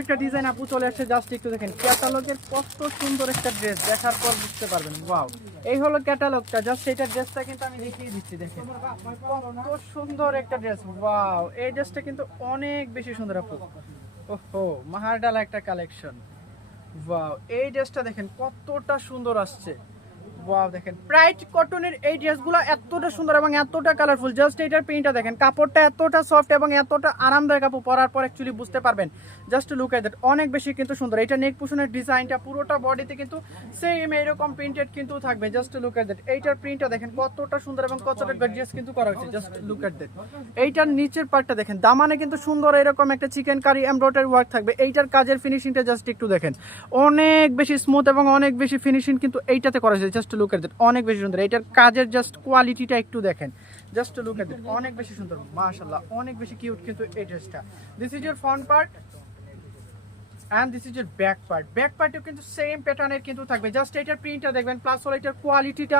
একটা ডিজাইন আপু চলে আসছে, জাস্ট একটু দেখেন ক্যাটালগের কত সুন্দর একটা ড্রেস, দেখার পর বুঝতে পারবেন ওয়াও। এই হলো ক্যাটালগটা, জাস্ট এইটা ড্রেসটা কিন্তু আমি দেখিয়ে দিচ্ছি, দেখেন কত সুন্দর একটা ড্রেস, ওয়াও। এই ড্রেসটা কিন্তু অনেক বেশি সুন্দর আপু। ওহো, মাহারডালা একটা কালেকশন, ওয়াও। এই ড্রেসটা দেখেন কতটা সুন্দর আসছে, ওয়াও। দেখেন ব্রাইট কটনের এই ড্রেসগুলো এতটা সুন্দর এবং এতটা কালারফুল, জাস্ট এটার প্রিন্টটা দেখেন, কাপড়টা এতটা সফট এবং এতটা আরামদায়ক আপু, পরার পর অ্যাকচুয়ালি বুঝতে পারবেন। জাস্ট লুক এট দ্যাট, অনেক বেশি কিন্তু সুন্দর। এটা নেক পোশনের ডিজাইনটা পুরোটা বডিতে কিন্তু সেম এইরকম প্রিন্টেড কিন্তু থাকবে, জাস্ট লুক এট দ্যাট। এইটার প্রিন্টটা দেখেন কতটা সুন্দর এবং কতটা গর্জিয়াস কিন্তু করা হয়েছে, জাস্ট লুক এট দ্যাট। এইটার নিচের পার্টটা দেখেন, দামানে কিন্তু সুন্দর এরকম একটা চিকেন কারি এমব্রয়ডারি ওয়ার্ক থাকবে। এইটার কাজের ফিনিশিংটা জাস্ট একটু দেখেন, অনেক বেশি স্মুথ এবং অনেক বেশি ফিনিশিং কিন্তু এইটাতে করা হয়েছে, জাস্ট লুক এট দ্যাট, অনেক বেশি সুন্দর। এটার কাজের জাস্ট কোয়ালিটিটা একটু দেখেন, জাস্ট লুক এট দ্যাট, অনেক বেশি সুন্দর, মাশাআল্লাহ, অনেক বেশি কিউট কিন্তু এই ড্রেসটা। This is your front part and this is your back part. Back পার্টেও কিন্তু সেম প্যাটার্নের কিন্তু থাকবে, জাস্ট এটার প্রিন্টটা দেখবেন, প্লাস হলো এটার কোয়ালিটিটা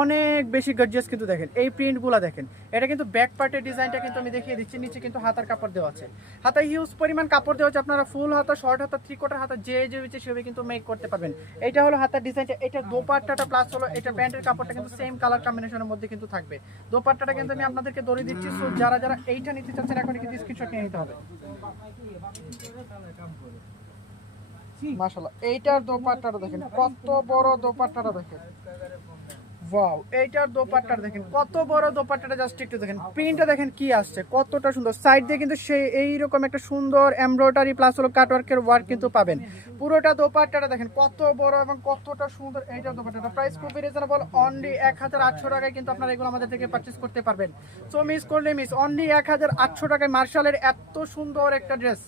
অনেক বেশি গর্জিয়াস কিন্তু দেখেন। এই প্রিন্টগুলো দেখেন, এটা কিন্তু ব্যাক পার্টের ডিজাইনটা কিন্তু আমি দেখিয়ে দিচ্ছি। নিচে কিন্তু হাতার কাপড় দেওয়া আছে, হাতায় হিউজ পরিমাণ কাপড় দেওয়া আছে, আপনারা ফুল হাতা, শর্ট হাতা, 3/4 হাতা যে ইচ্ছে সেভাবে কিন্তু মেক করতে পারবেন। এটা হলো হাতার ডিজাইনটা, এটা দোপাট্টাটা প্লাস হলো এটা প্যান্টের কাপড়টা কিন্তু সেম কালার কম্বিনেশনের মধ্যে কিন্তু থাকবে। দোপাট্টাটা কিন্তু আমি আপনাদেরকে ধরে দিচ্ছি, সো যারা যারা এইটা নিতে চাচ্ছেন এখন কিন্তু স্ক্রিনশট নিয়ে নিতে হবে। মাশাআল্লাহ, এইটার দোপাট্টাটা দেখেন কত বড়, দোপাট্টাটা দেখেন, ওয়াও। এইটার দোপাট্টাটা দেখেন কত বড়, দোপাট্টাটা জাস্ট একটু দেখেন, প্রিন্টটা দেখেন কি আসছে, কতটা সুন্দর। সাইড দিয়ে কিন্তু সেই এইরকম একটা সুন্দর এমব্রয়ডারি প্লাস হলো কাটওয়ার্কের ওয়ার্ক কিন্তু পাবেন। পুরোটা দোপাট্টাটা দেখেন কত বড় এবং কতটা সুন্দর। এইটার দোপাট্টাটা প্রাইস খুবই রিজনেবল, অনলি 1800 টাকায় কিন্তু আপনারা এগুলো আমাদের থেকে পারচেজ করতে পারবেন। সো মিস করলে মিস, অনলি 1800 টাকায় মার্শালের এত সুন্দর একটা ড্রেস।